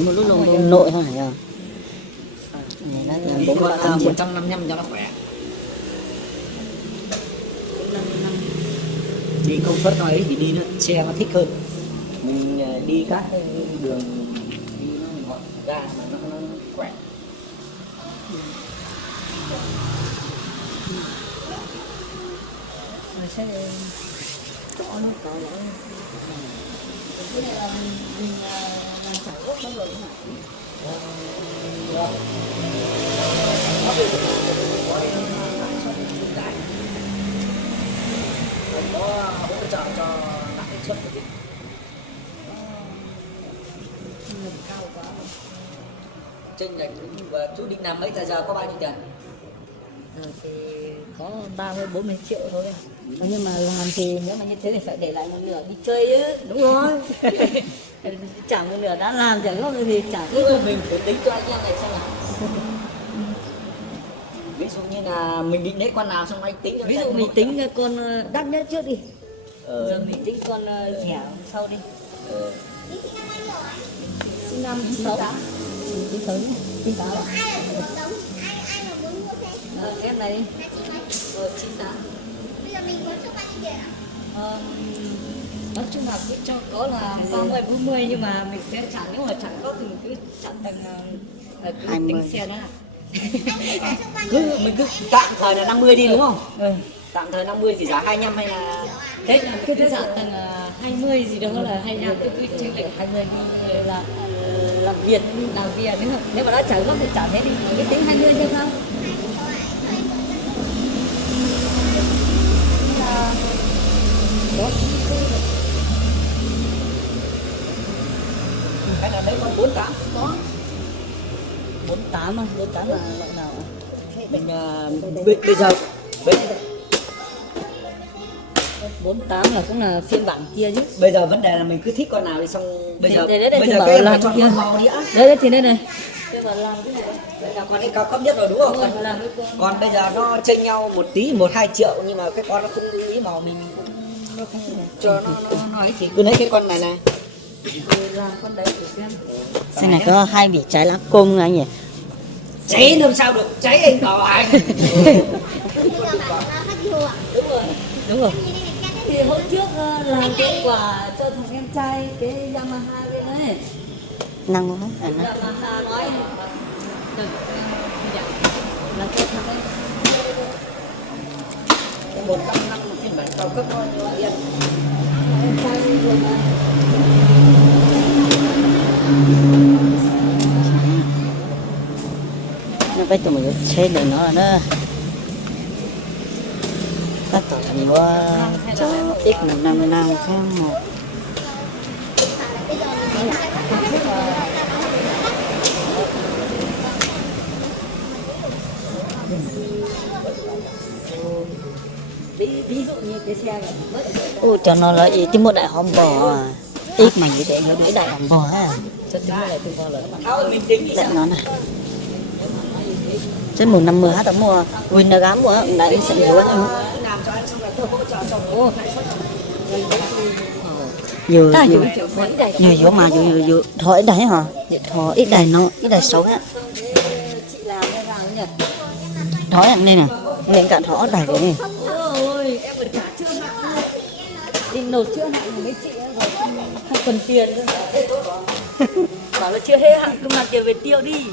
Một lúc lồng nội thôi hả? Bố con 155 cho nó khỏe. Đi công suất nó ấy thì đi nó xe nó thích hơn. Mình đi các cái đường đi nó gọn ra mà nó khỏe. Rồi sẽ chỗ nó có cái này là mình làm chả gốc nó rồi hả? Có hỗ trợ cho lãi suất một chút. Cao quá. Chênh lệch và chú định làm mấy giờ có bao nhiêu tiền? Thì có 30-40 triệu thôi. Nhưng mà làm thì nếu mà như thế thì phải để lại một nửa đi chơi chứ. Đúng rồi. Chẳng một nửa đã làm chẳng có gì chẳng cứ mình phải tính cho anh em này xem nào. Ví dụ như là mình định lấy con nào xong anh tính cho. Ví dụ mình tính con đắt nhất trước đi. Giờ mình tính con rẻ sau đi. Sinh năm 96. 96 nhé. 98. Ai mà muốn mua thế? Em này. 98. Bây giờ mình có cho bao nhiêu tiền ạ? Nói chung là cứ cho có là 30-40 nhưng mà mình sẽ trả, nếu mà chẳng có thì mình cứ trả tầng cứ tính xe đó. Mình cứ tạm thời là 50 đi đúng không? Tạm thời 50 thì giá 25 hay là Đấy là cứ giá tầng 20 gì đó là 25, cứ chênh lệch 20 là làm Việt nếu mà đã trả gốc thì trả thế đi, cứ tính 20 cho sao? Đó. hay là lấy con 48 Có 48 à? 48 là loại nào? mình bây giờ 48 là cũng là phiên bản kia chứ. bây giờ vấn đề là mình cứ thích con nào thì xong bây giờ Đấy, bây giờ bảo các em làm phải chọn kia. con màu đĩa. Đấy thì đây này. Tôi bảo làm cái này. Là con ấy cao cấp nhất rồi đúng không? Đúng rồi, làm cái con. Còn bây giờ nó chênh nhau một tí 1-2 triệu nhưng mà cái con nó không ý màu mình cũng nó không cho nó ấy thì cứ lấy cái con này này. Rồi làm con đấy để xem. Này có hai vị trái lá cung anh nhỉ? Cháy làm sao được, cháy anh bảo anh. Đúng rồi. Đúng rồi. Thì hôm trước làm cái quà cho thằng em trai cái Yamaha cái đấy. Năng quá. Yamaha nói đừng là cho thằng ấy. Cái 155 phiên bản cao cấp thôi như vậy. Em trai rồi mà. Nó phải tụi mình chế để nó là nó có tụi mua ít 50 năm xem một Ví dụ như cái xe này ô cho nó là ý tí một đại hòm bò à. Ít mình sẽ nhớ cái đại hòm bò á cho chúng này tôi coi là Thôi mình tính đi đại nó này trên 150 hết tấm mua Win nó gám mua đại sẽ nhớ anh làm cho anh xong rồi tôi hỗ trợ cho bố. nhiều ta nhiều nhiều mấy đây nhiều chỗ mà nhiều thổi đấy hả thổi ít đài nó ít đài xấu á chị làm hay làm nhỉ? thổi anh đây nè nên cả thỏ đài cái này Ôi em còn trả chưa hạn đi nộp chưa hạn của mấy chị ấy rồi không cần tiền nữa. Bảo là chưa hết hạn cứ mà tiền về tiêu đi.